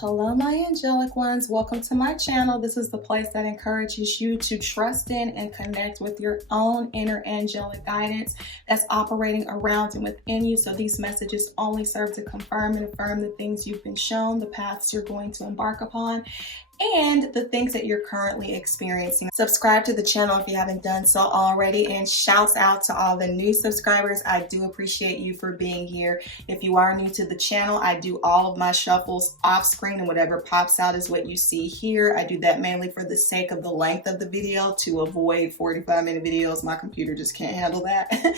Hello, my angelic ones. Welcome to my channel. This is the place that encourages you to trust in and connect with your own inner angelic guidance that's operating around and within you. So these messages only serve to confirm and affirm the things you've been shown, the paths you're going to embark upon, and the things that you're currently experiencing. Subscribe to the channel if you haven't done so already, and shouts out to all the new subscribers. I do appreciate you for being here. If you are new to the channel, I do all of my shuffles off screen, and whatever pops out is what you see here. I do that mainly for the sake of the length of the video, to avoid 45-minute videos. My computer just can't handle that.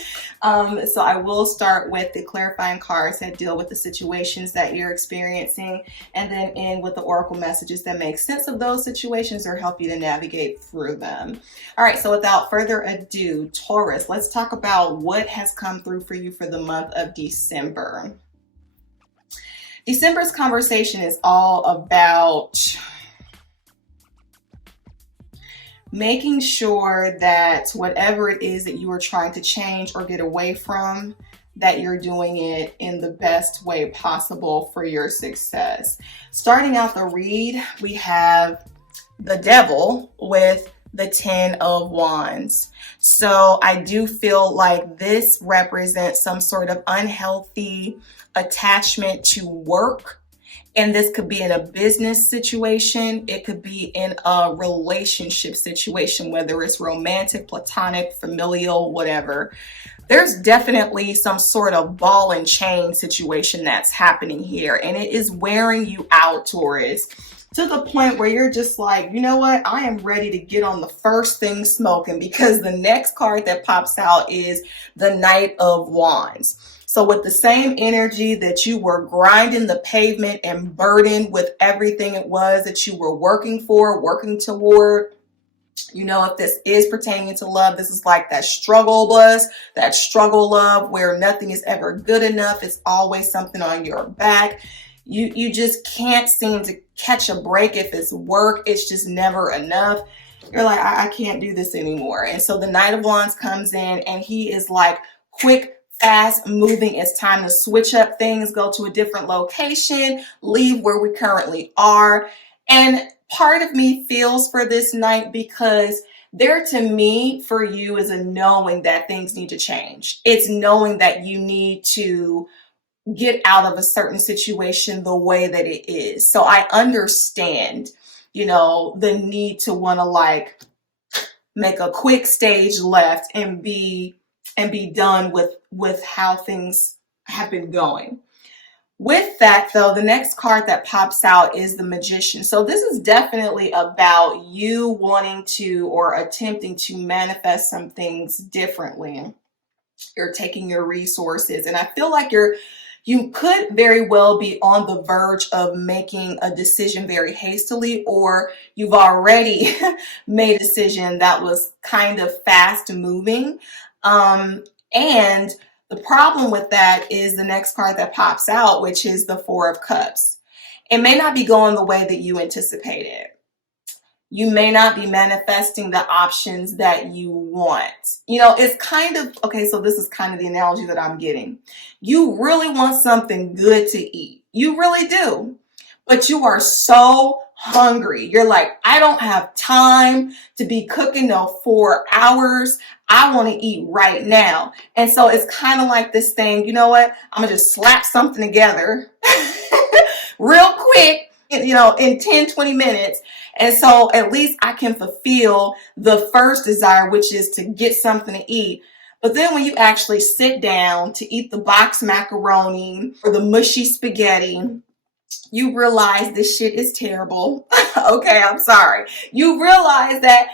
So I will start with the clarifying cards that deal with the situations that you're experiencing, and then end with the oracle messages that make sense of those situations or help you to navigate through them. All right, so without further ado, Taurus, let's talk about what has come through for you for the month of December. December's conversation is all about making sure that whatever it is that you are trying to change or get away from, that you're doing it in the best way possible for your success. Starting out the read, we have the Devil with the 10 of Wands. So I do feel like this represents some sort of unhealthy attachment to work. And this could be in a business situation. It could be in a relationship situation, whether it's romantic, platonic, familial, whatever. There's definitely some sort of ball and chain situation that's happening here. And it is wearing you out, Taurus, to the point where you're just like, you know what? I am ready to get on the first thing smoking, because the next card that pops out is the Knight of Wands. So with the same energy that you were grinding the pavement and burdened with everything it was that you were working for, working toward, you know, if this is pertaining to love, this is like that struggle bus, that struggle love where nothing is ever good enough. It's always something on your back. You just can't seem to catch a break. If it's work, it's just never enough. You're like, I can't do this anymore. And so the Knight of Wands comes in and he is like, quick, fast moving. It's time to switch up things, go to a different location, leave where we currently are. And part of me feels for this night, because there, to me, for you, is a knowing that things need to change. It's knowing that you need to get out of a certain situation the way that it is. So I understand, you know, the need to want to like make a quick stage left and be done with how things have been going. With that, though, the next card that pops out is the Magician. So this is definitely about you wanting to or attempting to manifest some things differently. You're taking your resources, and I feel like you could very well be on the verge of making a decision very hastily, or you've already made a decision that was kind of fast moving. And the problem with that is the next card that pops out, which is the Four of Cups. It may not be going the way that you anticipated. You may not be manifesting the options that you want. You know, it's kind of, okay, so this is kind of the analogy that I'm getting. You really want something good to eat. You really do. But you are so hungry. You're like, I don't have time to be cooking no 4 hours. I want to eat right now. And so it's kind of like this thing, you know what? I'm going to just slap something together real quick, you know, in 10, 20 minutes. And so at least I can fulfill the first desire, which is to get something to eat. But then when you actually sit down to eat the box macaroni or the mushy spaghetti, you realize this shit is terrible. Okay, I'm sorry. You realize that,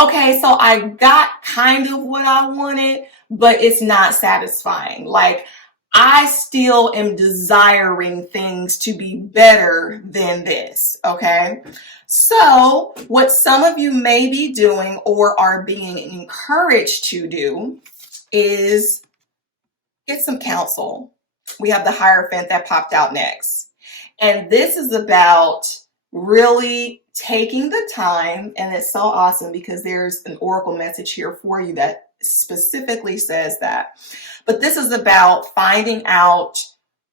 okay, so I got kind of what I wanted, but it's not satisfying. Like, I still am desiring things to be better than this, okay? So what some of you may be doing or are being encouraged to do is get some counsel. We have the Hierophant that popped out next. And this is about really taking the time, and it's so awesome because there's an oracle message here for you that specifically says that. But this is about finding out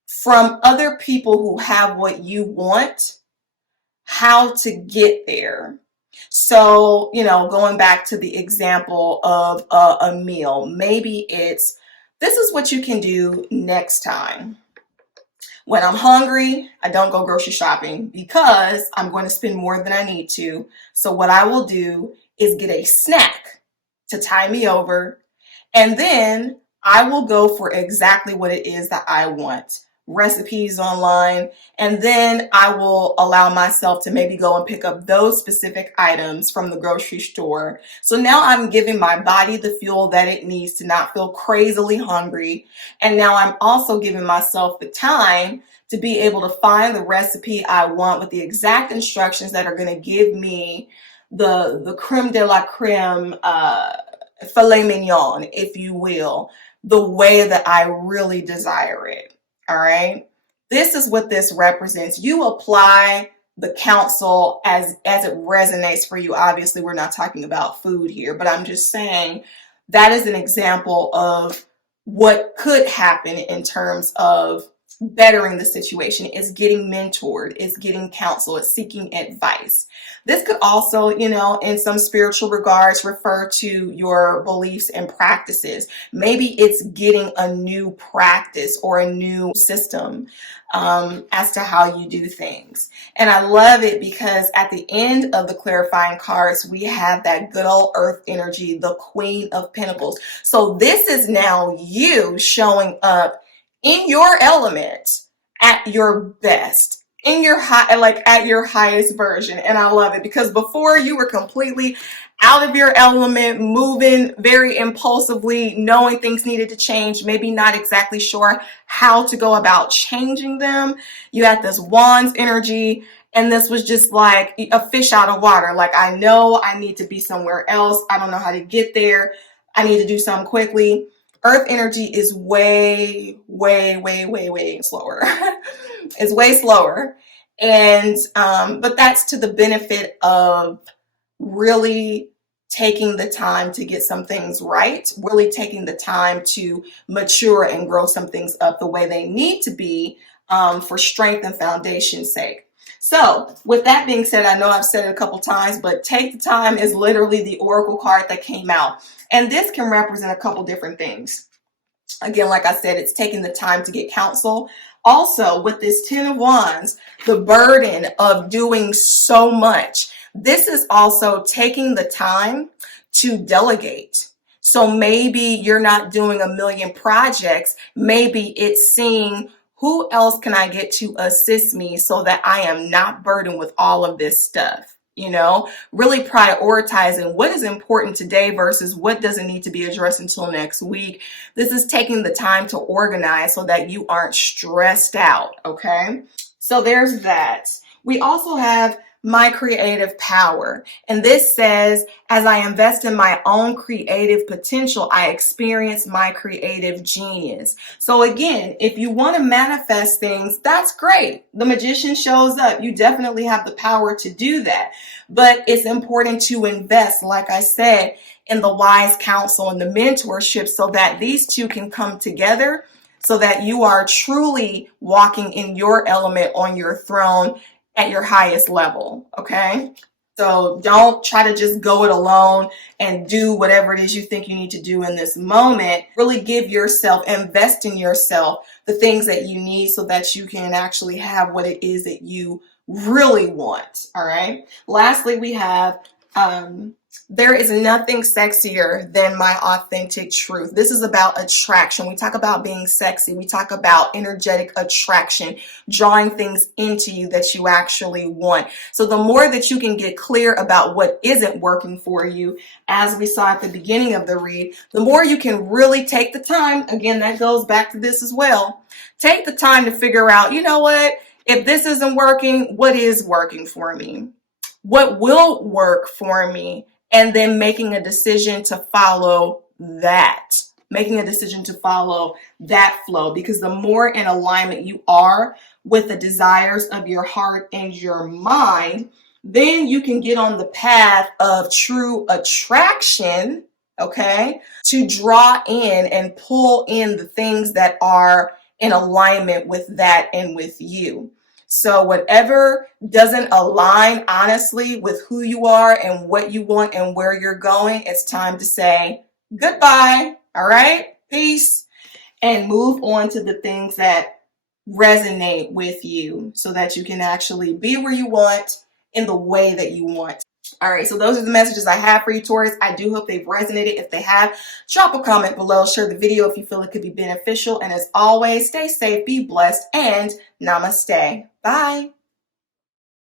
from other people who have what you want how to get there. So, going back to the example of a meal, maybe this is what you can do next time. When I'm hungry, I don't go grocery shopping because I'm going to spend more than I need to. So what I will do is get a snack to tide me over, and then I will go for exactly what it is that I want. Recipes online, and then I will allow myself to maybe go and pick up those specific items from the grocery store. So now I'm giving my body the fuel that it needs to not feel crazily hungry. And now I'm also giving myself the time to be able to find the recipe I want with the exact instructions that are going to give me the creme de la creme, filet mignon, if you will, the way that I really desire it. All right. This is what this represents. You apply the counsel as it resonates for you. Obviously, we're not talking about food here, but I'm just saying that is an example of what could happen in terms of bettering the situation. Is getting mentored, is getting counsel, is seeking advice. This could also, in some spiritual regards, refer to your beliefs and practices. Maybe it's getting a new practice or a new system as to how you do things. And I love it because at the end of the clarifying cards, we have that good old earth energy, the Queen of Pentacles. So this is now you showing up in your element at your best, in your at your highest version. And I love it because before you were completely out of your element, moving very impulsively, knowing things needed to change, maybe not exactly sure how to go about changing them. You had this wands energy, and this was just like a fish out of water. Like, I know I need to be somewhere else. I don't know how to get there. I need to do something quickly. Earth energy is way, way, way, way, way slower. It's way slower. And, but that's to the benefit of really taking the time to get some things right, really taking the time to mature and grow some things up the way they need to be for strength and foundation's sake. So with that being said, I know I've said it a couple times, but take the time is literally the oracle card that came out. And this can represent a couple different things. Again, like I said, it's taking the time to get counsel. Also, with this 10 of Wands, the burden of doing so much. This is also taking the time to delegate. So maybe you're not doing a million projects. Maybe it's seeing who else can I get to assist me so that I am not burdened with all of this stuff. Really prioritizing what is important today versus what doesn't need to be addressed until next week. This is taking the time to organize so that you aren't stressed out. Okay. So there's that. We also have my creative power. And this says, as I invest in my own creative potential, I experience my creative genius. So again, if you want to manifest things, that's great. The magician shows up. You definitely have the power to do that. But it's important to invest, like I said, in the wise counsel and the mentorship so that these two can come together so that you are truly walking in your element on your throne at your highest level, okay? So don't try to just go it alone and do whatever it is you think you need to do in this moment. Really give yourself, invest in yourself, the things that you need so that you can actually have what it is that you really want, all right? Lastly, we have there is nothing sexier than my authentic truth. This is about attraction. We talk about being sexy. We talk about energetic attraction, drawing things into you that you actually want. So the more that you can get clear about what isn't working for you, as we saw at the beginning of the read, the more you can really take the time. Again, that goes back to this as well. Take the time to figure out, you know what? If this isn't working, what is working for me? What will work for me? And then making a decision to follow that, making a decision to follow that flow, because the more in alignment you are with the desires of your heart and your mind, then you can get on the path of true attraction, okay, to draw in and pull in the things that are in alignment with that and with you. So whatever doesn't align honestly with who you are and what you want and where you're going, it's time to say goodbye. All right? Peace. And move on to the things that resonate with you so that you can actually be where you want in the way that you want. All right, so those are the messages I have for you, Taurus. I do hope they've resonated. If they have, drop a comment below, share the video if you feel it could be beneficial. And as always, stay safe, be blessed, and namaste. Bye.